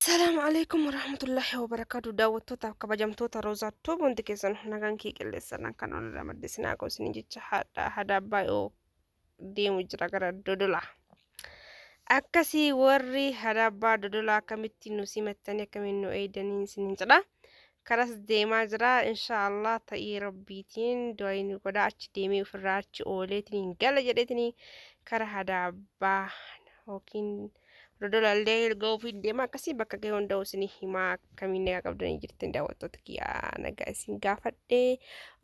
Assalamu alaikum warahmatullahi wabarakatuh. Daawwattoota kabajamtoota Roozattuu hundi keessan nagaan kee qilleensaan kan ona damaddisinaa qoosni jecha haadha abbaa yoo deemu jira gara dodolaa. Akkasii warri haadha abbaa dodolaa akkamitti nu simattanii akkamiin nu eegdanii isiniin jedha. Karas deemaa jira inshaallah ta'ii rabbiitiin du'aa nu godha achi deemee ofirraa achi ooleetiin gala jedheetiin kara haadha abbaa yookiin dodolallee ga'uufiin deema akkasii bakka ga'e hunda'u isin himaa akkamiin nagaa qabdanii jirtan daawwattoota kiyyaa nagaa isin gaafadhee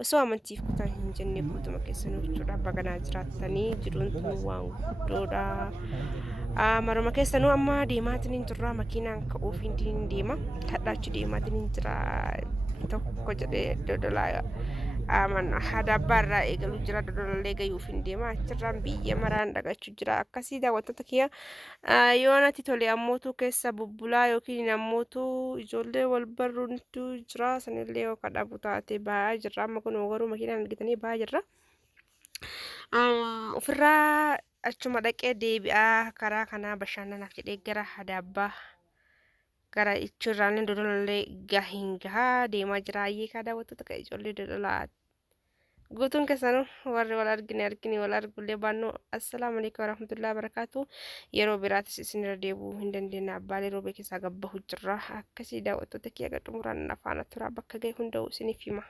osoo amantiif kutaa hin jenne guutuma keessanuu jechuudha baganaa jiraattanii jiruun tun waan guddoodha. Maruma keessanuu amma deemaatiin jirra makiinaan ka'uufiin deema hadhaachi deemaatiin jira tokko jedhee dodolaa haadha abbaa irraa eegalu jira dodolallee ga'uufiin deema achirraan biyya maraan dhagachuu jira akkasii daawwattoota kiyyaa yoo natti tole ammootu keessa bubbulaa yookiin ammootu ijoollee wal barruuntu jira sanillee yoo kadhabu taate ba'aa jirra amma kun garuu makiinaan argitanii ba'aa jirra. Ofirraa achuma dhaqee deebi'aa karaa kanaa bashannanaaf jedhee gara haadha abbaa gara ichirraan dodolallee gahiin gahaa deemaa jira ayyee daawwattoota kiyyaa ijoollee dodolaa guutuun keessanuu warri wal argine wal argullee baannoo assalaamu alaikum warahmatullahi wabarakatuh. Yeroo biraatis isin irra deebi'uu hin dandeenya abbaalee roobee keessaa gabbahu jirra akkasii daawwattoota kiyya gadhumuraan afaana turaa bakka ga'e hunda'u isiniif hima.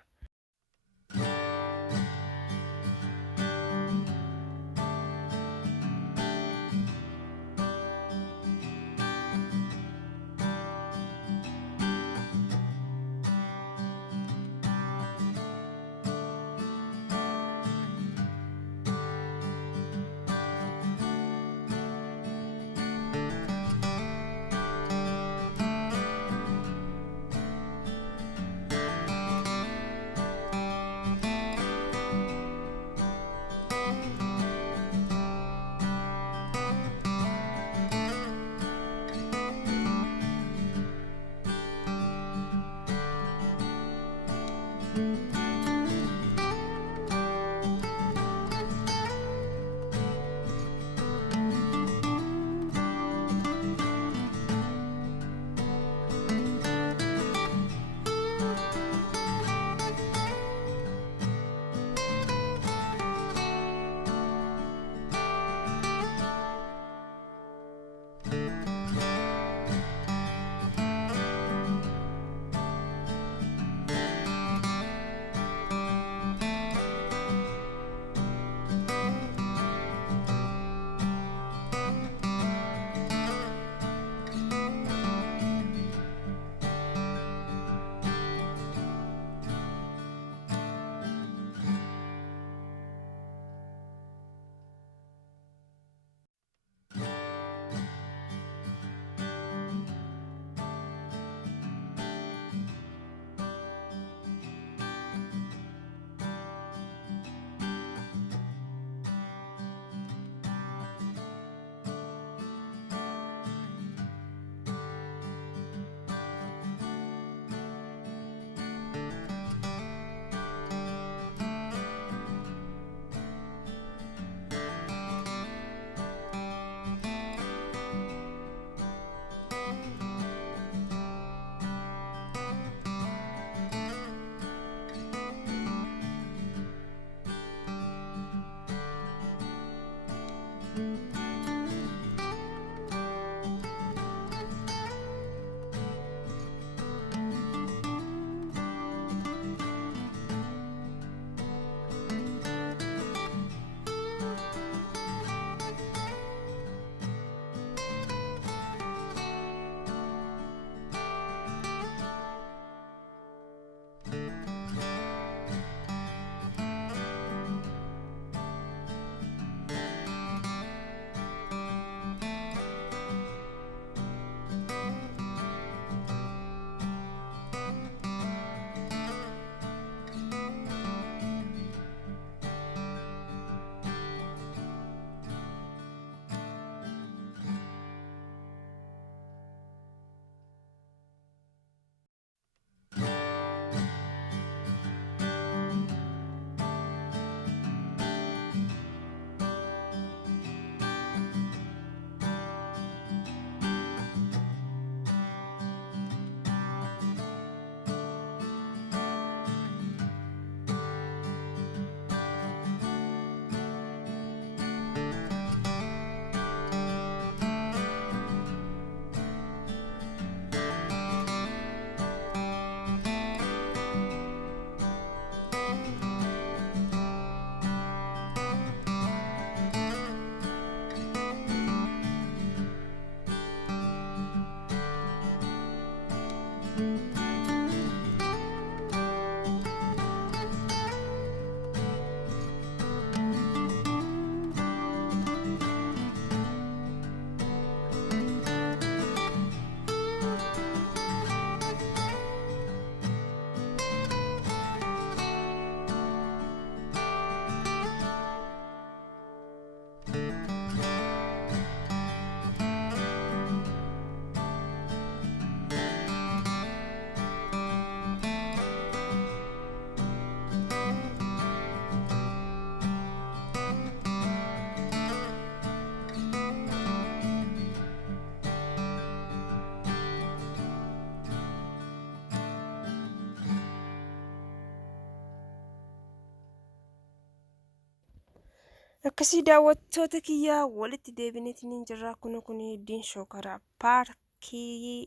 akkasii daawwattoota kiyyaa walitti deebineetiin jirra. Kun diinshoo karaa paarkii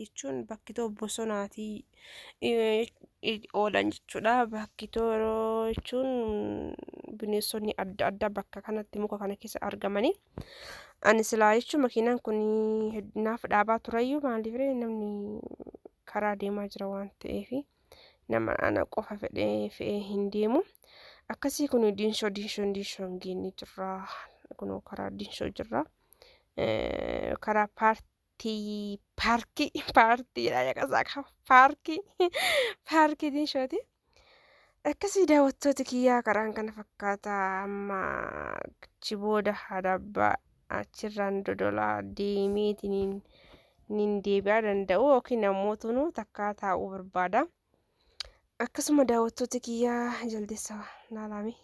jechuun bakki tokko bosonaatii oolan jechuudha. Bakki tokko jechuun bineensonni adda addaa bakka kanatti muka kana keessa argamanii. Ani silaa jechuun makiinaan kun naaf dhaabaa turayyuu maaliif namni karaa deemaa jira waan ta'eef nama ana qofa fe'ee hin deemu. Akkasii kun diinshoo geenye jirra. Kun karaa diinshoo jirra. Karaa paarkii diinshooti. Akkasii daawwattoota kiyyaa karaan kana fakkaata. Amma achi booda hadabbaa achirraan dodolaa deemeetiin nin deebi'aa danda'u yookiin namootni takka taa'uu barbaada. Akkasuma daawwattoota kiyyaa jaldeessa laalame.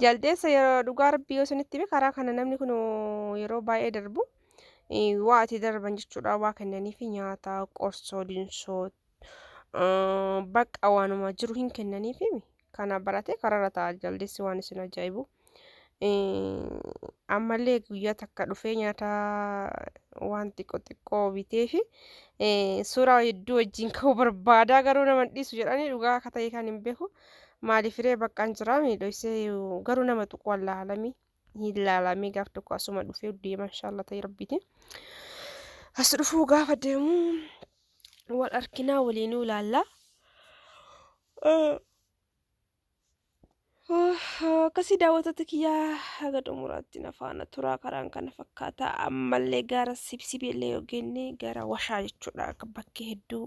Jaldeessa yeroo dhugaa rabbii yoo isinitti karaa kana namni kun yeroo baay'ee darbu waa itti darban jechuudha. Waa kennaniif nyaata, qorsoo, diinshoo bakka waanuma jiru hin kennaniif kana barate karaarra ta'a jaldeessi waan isin ajaa'ibu. Ammallee guyyaa takka dhufee nyaata waan xiqqoo bitee fi suuraa hedduu wajjin ka'uu barbaada. Garuu nama dhiisu jedhanii dhugaa akka ta'e kan hin beeku. Maaliif baqqaan jira miidhoysee garuu nama xiqqoo hin laalamee gaaf tokko asuma dhufee deema inshallah ta'e rabbiiti. As dhufuu gaafa deemu wal arginaa waliinuu laalla. Akkasii daawwattoota kiyyaa haga xumuraatti na faana turaa karaan kana fakkaata. Ammallee gara sibsibeellee yoo geenne gara washaa jechuudha. Bakki hedduu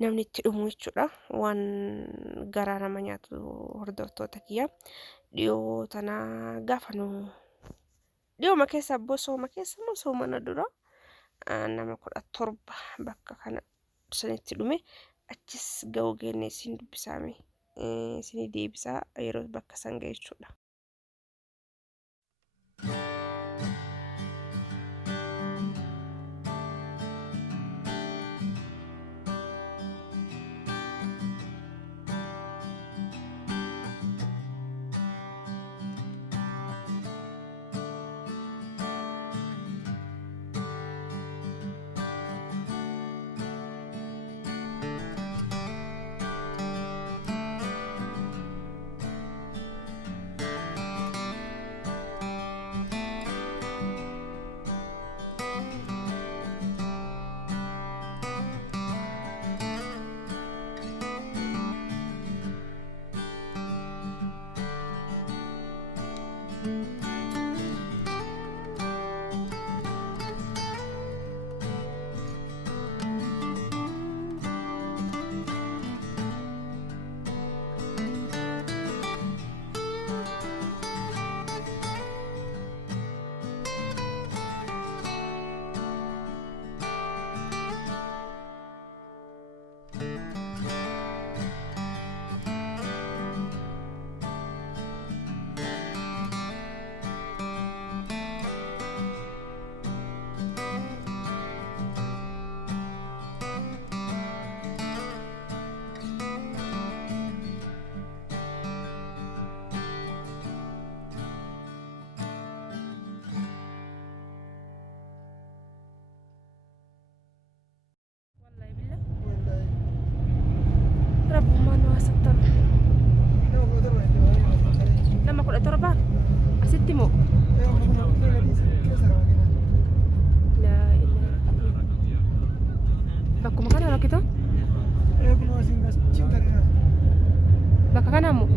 namni itti dhumu jechuudha. Waan garaa nama nyaatu hordoftoota kiyyaa dhiyoo tana gaafa nu dhiyooma keessa bosooma keessa moo soomana dura nama 17 bakka kana sanitti dhume achis ga'uu geenne isin dubbisaame. Isin deebisaa yeroo bakka san ga'e jechuudha. Nama kuda torba asitti moo la bakkuma kana rakkito bakka kana moo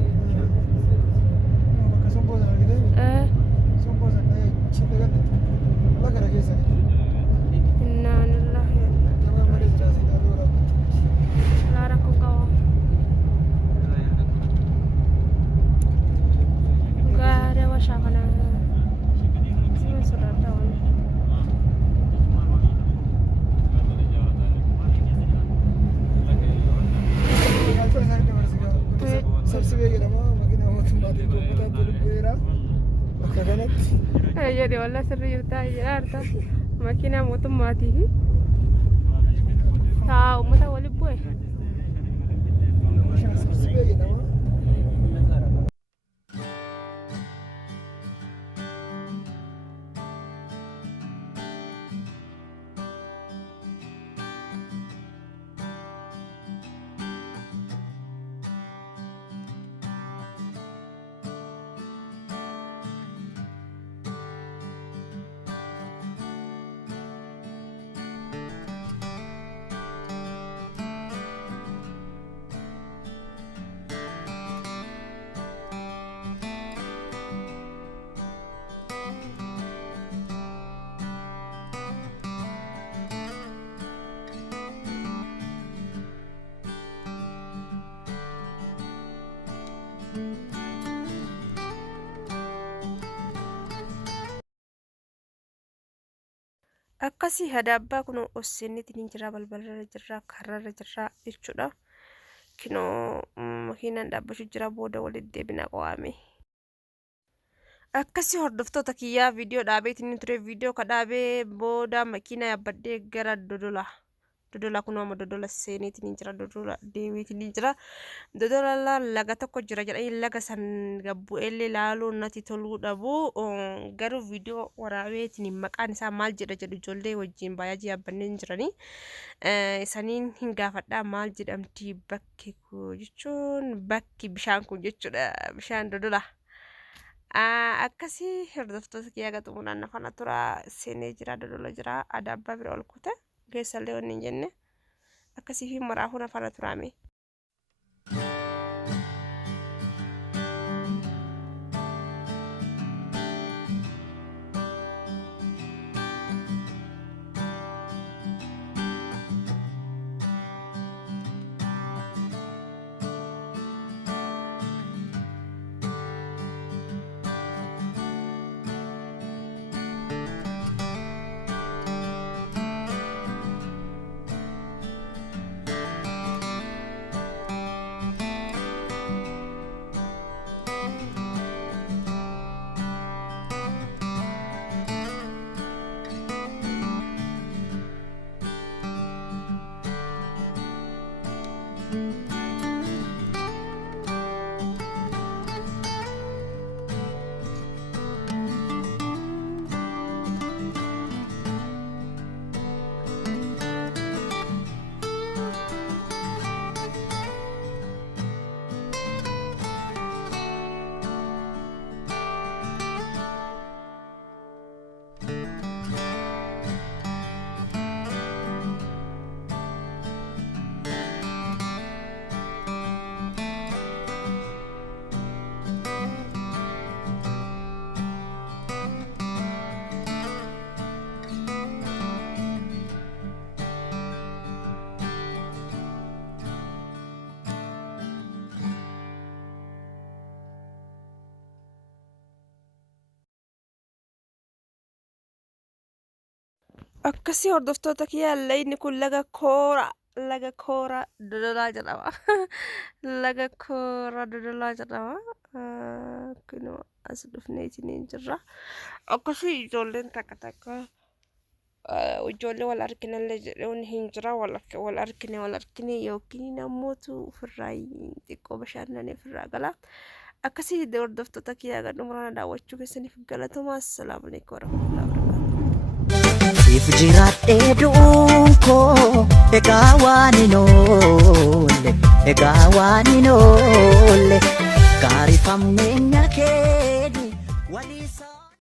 jadi wallah sirri jirta jiraarta makina mootummaatiifi taa ummata wali bu'e akkasii hada abbaa kun ossennitiin jira balbalarra jira karrarra jira jechuudha. Kinoo makiinaan dhaabbachuu jira booda walitti deebina qo'ame. Akkasii hordoftoota kiyyaa viidiyoo dhaabeetiin ture viidiyoo ka dhaabee booda makiina yaabbadhee gara dodola kunoo dodola seeneetiin jira dodola deemeetiin jira dodola laga tokko jira jedhanii laga san gabbu'eellee laaluu natti toluu dhabu garuu viidiyoo waraabeetiin maqaan isaa maal jedha jedhu ijoollee wajjin baay'ee yaabbanneen jiranii isaniin hin gaafadhaa maal jedhamti bakki kun jechuun bakki bishaan kun jechuudha bishaan dodola. Akkasii hordoftoota kiyyaa gaxumuudhaan nafana tura seenee jira dodola jira aadaa abbaa bira ol kute geessallee wanni hin jenne akkasii fi maraafuu nafana turaame. Akkasii hordoftoota kiyyaa layni kun laga koora dodolaa jedhama. Laga koora dodolaa jedhama. Kunoo as dhufnee isiniin jirra. Akkasii ijoolleen takka ijoollee wal arginallee jedhuun hin jira wal argine yookiin namootu ofirraa xiqqoo bashannanee ofirraa gala. Akkasii hordoftoota kiyyaa gadhumaraan daawwachuu keessaniif galatoomaa. Assalaamu alaikum warahmatullahi wabarakatuh. If jiraadhee du'uun koo egaa waan hin oolle gaarifamneenya keenya walii